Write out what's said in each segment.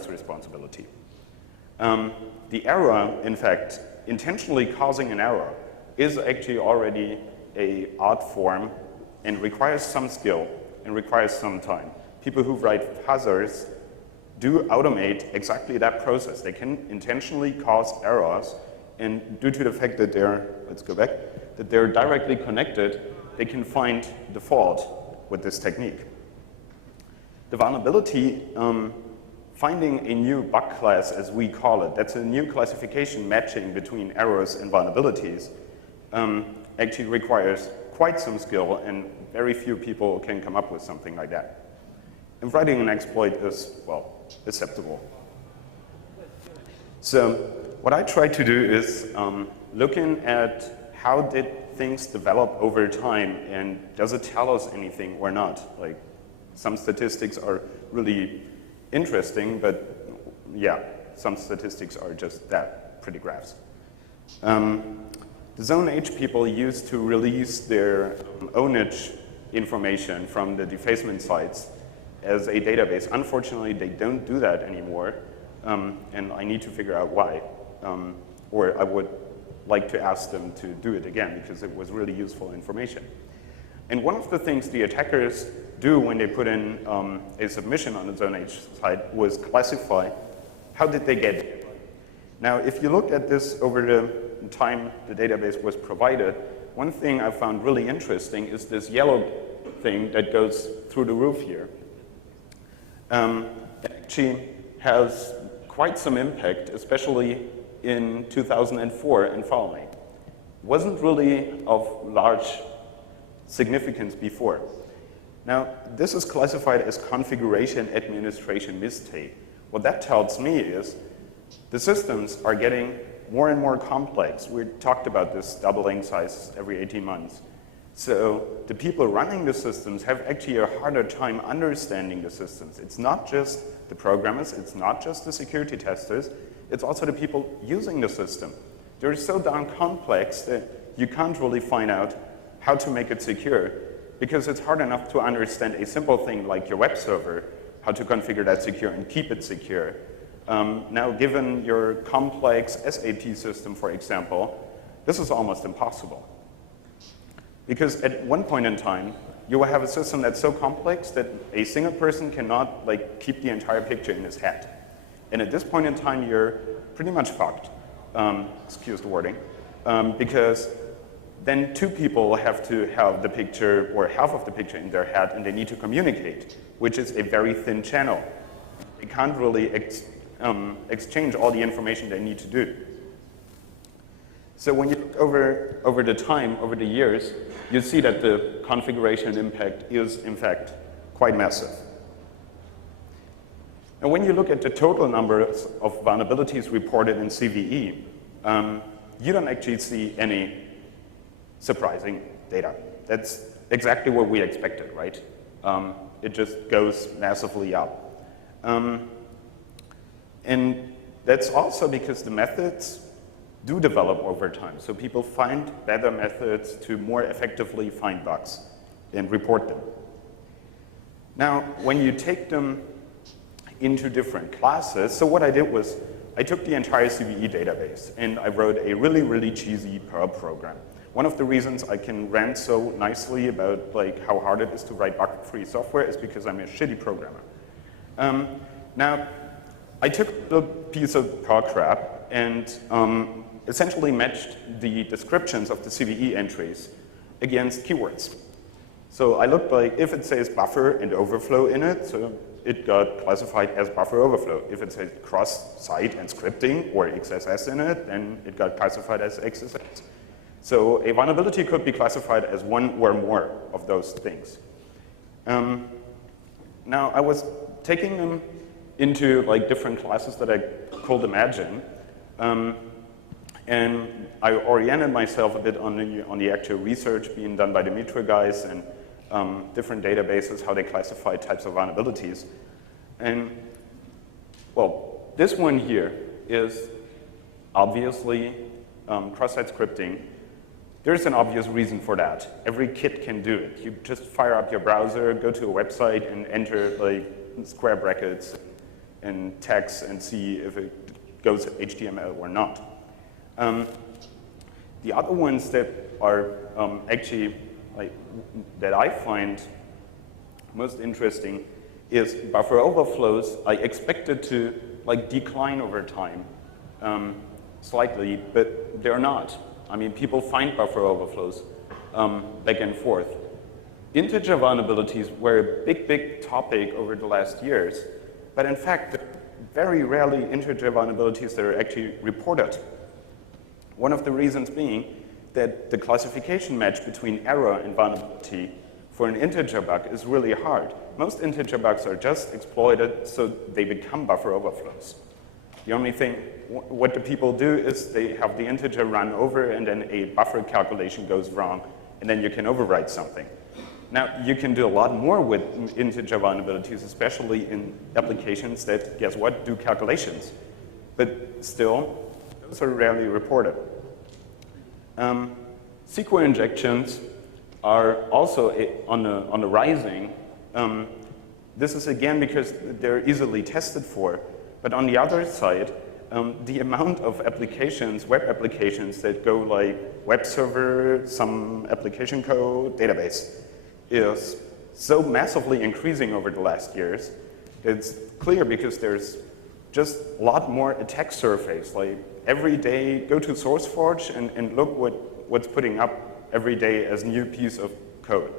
programmer's responsibility. The error, in fact, intentionally causing an error is actually already an art form and requires some skill and requires some time. People who write fuzzers do automate exactly that process. They can intentionally cause errors, and due to the fact that they're directly connected, they can find the fault with this technique. The vulnerability, finding a new bug class, as we call it, that's a new classification matching between errors and vulnerabilities, actually requires quite some skill, and very few people can come up with something like that. And writing an exploit is, well, acceptable. So what I try to do is looking at how did things develop over time, and does it tell us anything or not? Like, some statistics are really interesting, but yeah, some statistics are just that, pretty graphs. The Zone H people used to release their ownage information from the defacement sites as a database. Unfortunately, they don't do that anymore, and I need to figure out why. Or I would like to ask them to do it again, because it was really useful information. And one of the things the attackers do when they put in a submission on the Zone H site was classify how did they get it. Now, if you look at this over the time the database was provided, one thing I found really interesting is this yellow thing that goes through the roof here. It actually has quite some impact, especially in 2004 and following. Wasn't really of large significance before. Now, this is classified as configuration administration mistake. What that tells me is the systems are getting more and more complex. We talked about this doubling size every 18 months. So the people running the systems have actually a harder time understanding the systems. It's not just the programmers, it's not just the security testers, it's also the people using the system. They're so darn complex that you can't really find out how to make it secure, because it's hard enough to understand a simple thing like your web server, how to configure that secure and keep it secure. Now, given your complex SAP system, for example, this is almost impossible. Because at one point in time, you will have a system that's so complex that a single person cannot keep the entire picture in his head. And at this point in time, you're pretty much fucked, excuse the wording, because then two people have to have the picture, or half of the picture in their head, and they need to communicate, which is a very thin channel. They can't really exchange all the information they need to do. So when you look over the time, over the years, you see that the configuration impact is, in fact, quite massive. And when you look at the total numbers of vulnerabilities reported in CVE, you don't actually see any surprising data. That's exactly what we expected, right? It just goes massively up. And that's also because the methods do develop over time. So people find better methods to more effectively find bugs and report them. Now, when you take them into different classes, so what I did was I took the entire CVE database and I wrote a really, really cheesy Perl program. One of the reasons I can rant so nicely about how hard it is to write bug-free software is because I'm a shitty programmer. Now, I took the piece of Perl crap and essentially matched the descriptions of the CVE entries against keywords. So I looked if it says buffer and overflow in it, so it got classified as buffer overflow. If it says cross-site and scripting or XSS in it, then it got classified as XSS. So a vulnerability could be classified as one or more of those things. Now, I was taking them into different classes that I could imagine, and I oriented myself a bit on the actual research being done by the Mitra guys and different databases, how they classify types of vulnerabilities. And, well, this one here is obviously cross-site scripting. There's an obvious reason for that. Every kit can do it. You just fire up your browser, go to a website, and enter square brackets, text and see if it goes HTML or not. The other ones that are actually that I find most interesting is buffer overflows. I expected to decline over time slightly, but they're not. I mean, people find buffer overflows back and forth. Integer vulnerabilities were a big topic over the last years, but in fact, very rarely integer vulnerabilities that are actually reported. One of the reasons being that the classification match between error and vulnerability for an integer bug is really hard. Most integer bugs are just exploited so they become buffer overflows. The only thing, what the people do is they have the integer run over and then a buffer calculation goes wrong and then you can overwrite something. Now, you can do a lot more with integer vulnerabilities, especially in applications that, guess what, do calculations. But still, those are rarely reported. SQL injections are also on the rising. This is again because they're easily tested for. But on the other side, the amount of applications, web applications that go like web server, some application code, database, is so massively increasing over the last years. It's clear because there's just a lot more attack surface. Like every day, go to SourceForge and look what's putting up every day as new piece of code.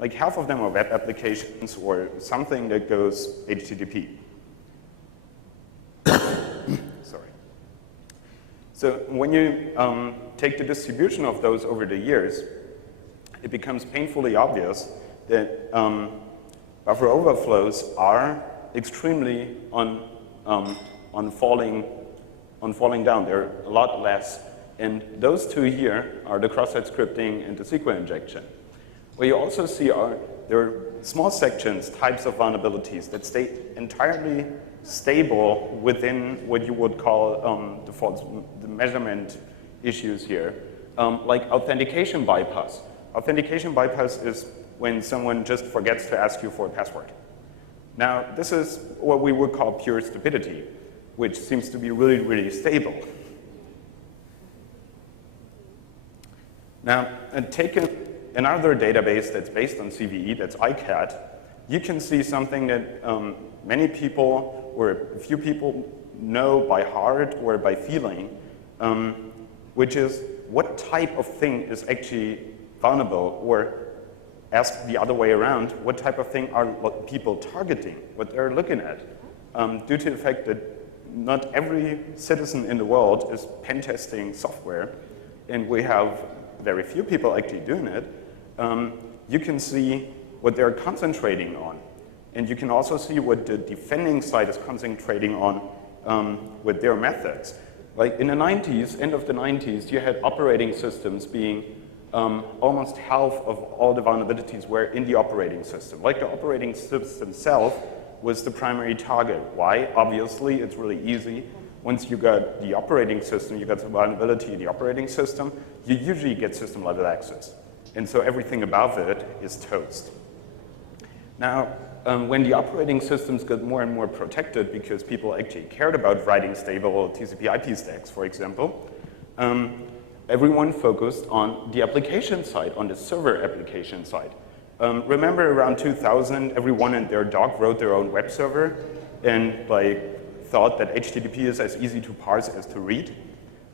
Like half of them are web applications or something that goes HTTP. Sorry. So when you take the distribution of those over the years, it becomes painfully obvious that buffer overflows are extremely on falling down. They're a lot less. And those two here are the cross-site scripting and the SQL injection. What you also see there are small sections, types of vulnerabilities that stay entirely stable within what you would call the measurement issues here, like authentication bypass. Authentication bypass is when someone just forgets to ask you for a password. Now, this is what we would call pure stupidity, which seems to be really, really stable. Now, take another database that's based on CVE, that's ICAT. You can see something that many people, or a few people, know by heart or by feeling, which is what type of thing is actually vulnerable, or ask the other way around, what type of thing are people targeting, what they're looking at, due to the fact that not every citizen in the world is pen testing software, and we have very few people actually doing it. You can see what they're concentrating on, and you can also see what the defending side is concentrating on with their methods. Like in the 90s, end of the 90s, you had operating systems being almost half of all the vulnerabilities were in the operating system. Like the operating system itself was the primary target. Why? Obviously, it's really easy. Once you got the operating system, you got the vulnerability in the operating system, you usually get system level access. And so everything above it is toast. Now, when the operating systems got more and more protected because people actually cared about writing stable TCP/IP stacks, for example, everyone focused on the application side, on the server application side. Remember around 2000, everyone and their dog wrote their own web server and thought that HTTP is as easy to parse as to read.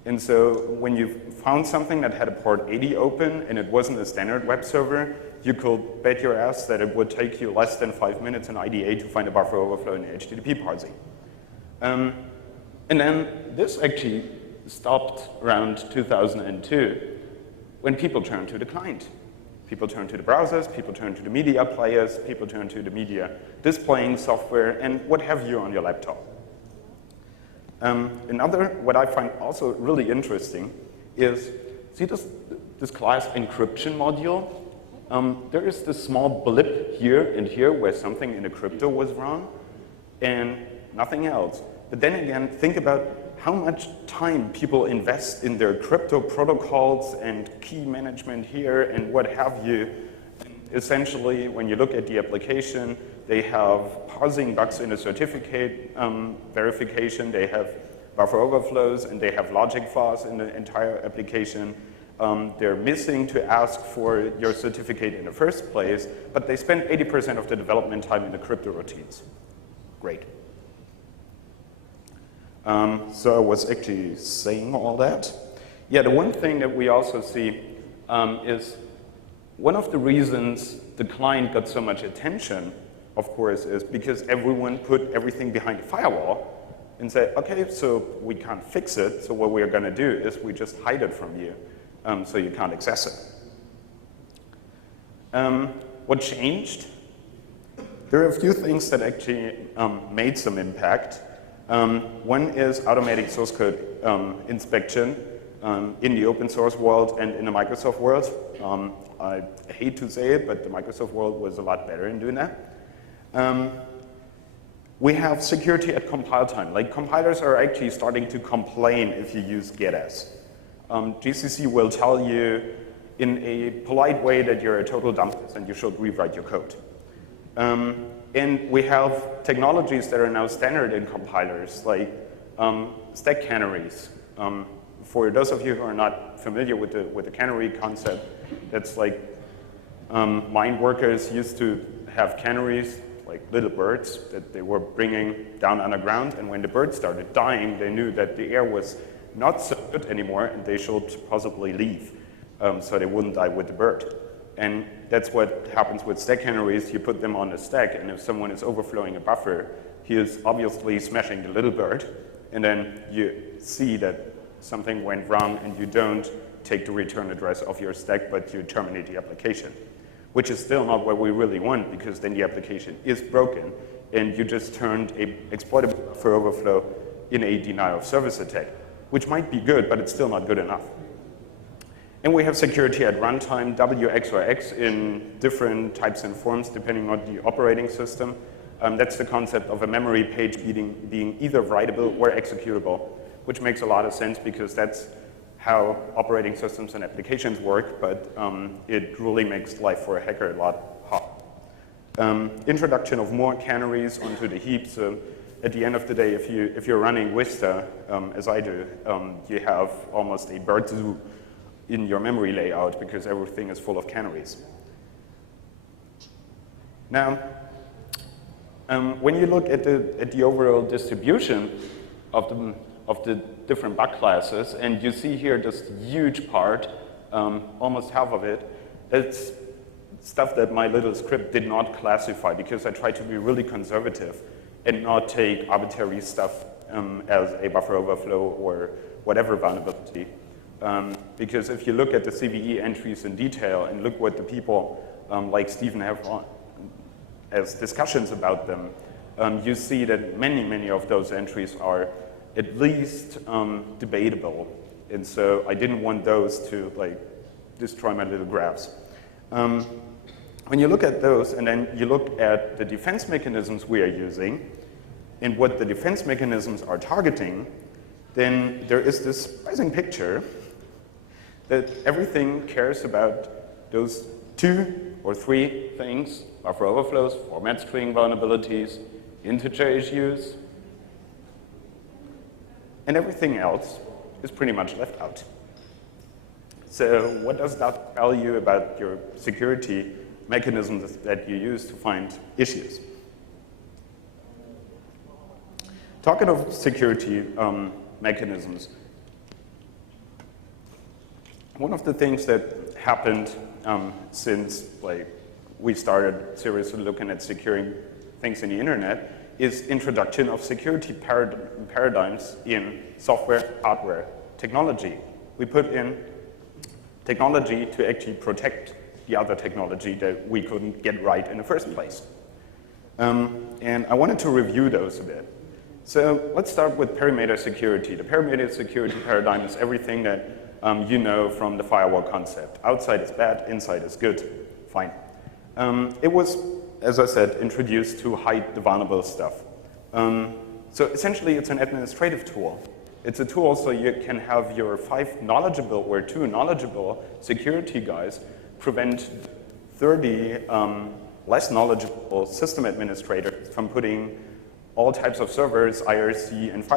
And so when you found something that had a port 80 open and it wasn't a standard web server, you could bet your ass that it would take you less than 5 minutes in IDA to find a buffer overflow in HTTP parsing. And then this actually stopped around 2002 when people turned to the client. People turned to the browsers, people turned to the media players, people turned to the media displaying software, and what have you on your laptop. What I find also really interesting is, see this class encryption module? There is this small blip here and here where something in the crypto was wrong, and nothing else. But then again, think about how much time people invest in their crypto protocols and key management here and what have you. Essentially, when you look at the application, They have parsing bugs in a certificate verification. They have buffer overflows, and they have logic flaws in the entire application. They're missing to ask for your certificate in the first place, but they spend 80% of the development time in the crypto routines. Great. So I was actually saying all that. Yeah, the one thing that we also see is one of the reasons the client got so much attention, of course, is because everyone put everything behind a firewall and said, okay, so we can't fix it, so what we're going to do is we just hide it from you, so you can't access it. What changed? There are a few things that actually made some impact. One is automatic source code inspection in the open source world and in the Microsoft world. I hate to say it, but the Microsoft world was a lot better in doing that. We have security at compile time. Like, compilers are actually starting to complain if you use getS. GCC will tell you in a polite way that you're a total dumpster and you should rewrite your code. And we have technologies that are now standard in compilers, like stack canaries. For those of you who are not familiar with the canary concept, that's like mine workers used to have canaries, like little birds that they were bringing down underground, and when the birds started dying, they knew that the air was not so good anymore and they should possibly leave so they wouldn't die with the bird. And that's what happens with stack canaries. You put them on a stack, and if someone is overflowing a buffer, he is obviously smashing the little bird, and then you see that something went wrong and you don't take the return address of your stack, but you terminate the application, which is still not what we really want, because then the application is broken and you just turned a exploitable buffer overflow in a denial of service attack, which might be good, but it's still not good enough. And we have security at runtime, WX or X, in different types and forms depending on the operating system. That's the concept of a memory page being either writable or executable, which makes a lot of sense because that's how operating systems and applications work, but it really makes life for a hacker a lot harder. Introduction of more canaries onto the heap. So at the end of the day, if you're running Vista, as I do, you have almost a bird zoo in your memory layout because everything is full of canaries. Now, when you look at the overall distribution of the different bug classes, and you see here this huge part, almost half of it, it's stuff that my little script did not classify because I tried to be really conservative and not take arbitrary stuff as a buffer overflow or whatever vulnerability. Because if you look at the CVE entries in detail and look what the people like Stephen have as discussions about them, you see that many of those entries are at least debatable. And so I didn't want those to like destroy my little graphs. When you look at those and then you look at the defense mechanisms we are using and what the defense mechanisms are targeting, then there is this surprising picture that everything cares about those 2 or 3 things: buffer overflows, format string vulnerabilities, integer issues, and everything else is pretty much left out. So what does that tell you about your security mechanisms that you use to find issues? Talking of security mechanisms, one of the things that happened since we started seriously looking at securing things in the internet is introduction of security paradigms in software, hardware, technology. We put in technology to actually protect the other technology that we couldn't get right in the first place. And I wanted to review those a bit. So let's start with perimeter security. The perimeter security paradigm is everything that you know from the firewall concept. Outside is bad, inside is good. Fine. It was, as I said, introduced to hide the vulnerable stuff. So essentially, it's an administrative tool. It's a tool so you can have your 5 knowledgeable or 2 knowledgeable security guys prevent 30 less knowledgeable system administrators from putting all types of servers, IRC, and file